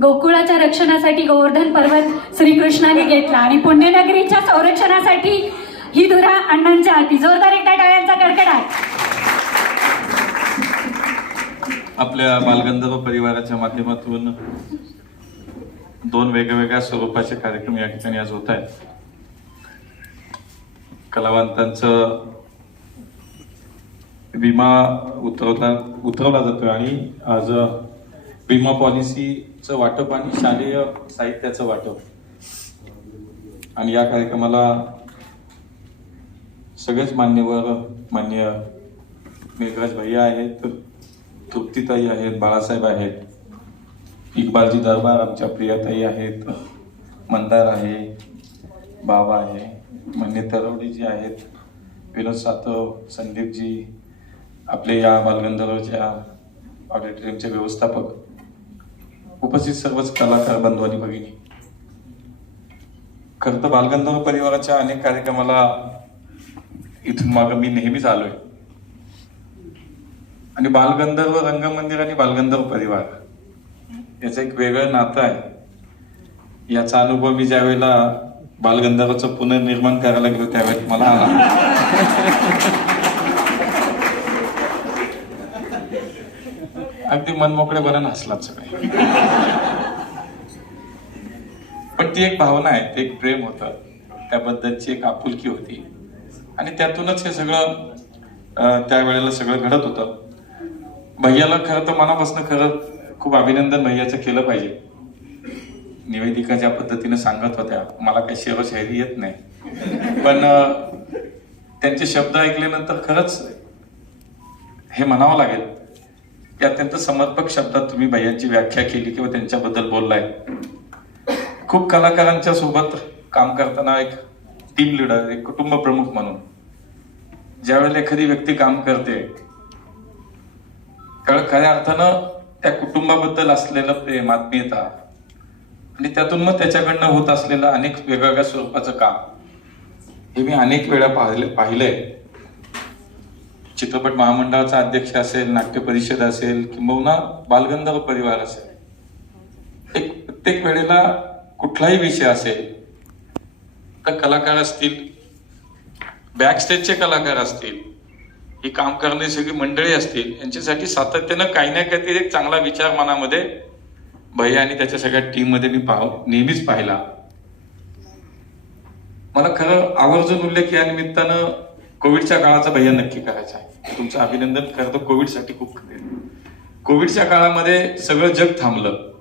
गोकुळाच्या रक्षणासाठी गोवर्धन पर्वत श्रीकृष्णाने घेतला आणि पुण्यनगरीच्या संरक्षणासाठी ही धुरा अण्णांच्या हाती. जोरदार एकदा टाळ्यांचा कडकडाट. आपल्या बालगंधर्व परिवाराच्या माध्यमातून दोन वेगवेगळ्या स्वरूपाचे कार्यक्रम या ठिकाणी आज होत आहेत. कलावंतांचं विमा उतरवला उतरवला जातोय आणि आज विमा पॉलिसीचं वाटप आणि शालेय साहित्याचं वाटप. आणि या कार्यक्रमाला सगळेच मान्यवर मान्य मेघराज भैया आहेत तृप्तीताई आहेत बाळासाहेब आहेत इकबालजी दरबार आमच्या प्रियाताई आहेत मंदार आहे बाबा आहे मान्य तरवडीजी आहेत विनोद सातव संदीपजी आपले या बालगंधर्वच्या ऑडिटोरियमचे व्यवस्थापक उपस्थित सर्वच कलाकार बंधू आणि भगिनी खरं तर बालगंधर्व परिवाराच्या अनेक कार्यक्रमाला इथून माग मी नेहमीच आलोय. आणि बालगंधर्व रंगमंदिर आणि बालगंधर्व परिवार याचं एक वेगळं नातं आहे. याचा अनुभव मी ज्यावेळेला बालगंधर्वाचं पुनर्निर्माण करायला गेलो त्यावेळेस मला आला. अगदी मनमोकळेपणाने हसलात सगळे. पण ती एक भावना आहे ते एक प्रेम होतं. त्याबद्दलची एक आपुलकी होती. आणि त्यातूनच हे सगळं त्यावेळेला सगळं घडत होतं. भैयाला खरं तर मनापासून खरं खूप अभिनंदन भैयाचं केलं पाहिजे. निवेदिका ज्या पद्धतीने सांगत होत्या मला काही शेरो शायरी येत नाही. पण त्यांचे शब्द ऐकल्यानंतर खरंच हे म्हणावं लागेल ते अत्यंत समर्पक शब्दात तुम्ही भैयांची व्याख्या केली किंवा त्यांच्याबद्दल बोललाय. खूप कलाकारांच्या सोबत काम करताना एक टीम लिडर एक कुटुंब प्रमुख म्हणून ज्यावेळेला एखादी व्यक्ती काम करते त्यावेळेला खऱ्या अर्थानं त्या कुटुंबाबद्दल असलेलं प्रेम आत्मीयता आणि त्यातून मग त्याच्याकडनं होत असलेलं अनेक वेगवेगळ्या स्वरूपाचं काम हे मी अनेक वेळा पाहिले पाहिलंय. चित्रपट महामंडळाचा अध्यक्ष असेल नाट्य परिषद असेल किंबहुना बालगंधर्व परिवार असेल. एक प्रत्येक वेळेला कुठलाही विषय असेल तर कलाकार असतील बॅकस्टेजचे कलाकार असतील ही काम करणारी सगळी मंडळी असतील यांच्यासाठी सातत्यानं काही ना काहीतरी एक चांगला विचार मनामध्ये भैया आणि त्याच्या सगळ्या टीममध्ये मी पाह नेहमीच पाहिला. मला खरं आवर्जून उल्लेख या निमित्तानं कोविडच्या काळाचा भैया नक्की करायचा आहे. तुमचं अभिनंदन खरं तर कोविडसाठी खूप कोविडच्या काळामध्ये सगळं जग थांबलं.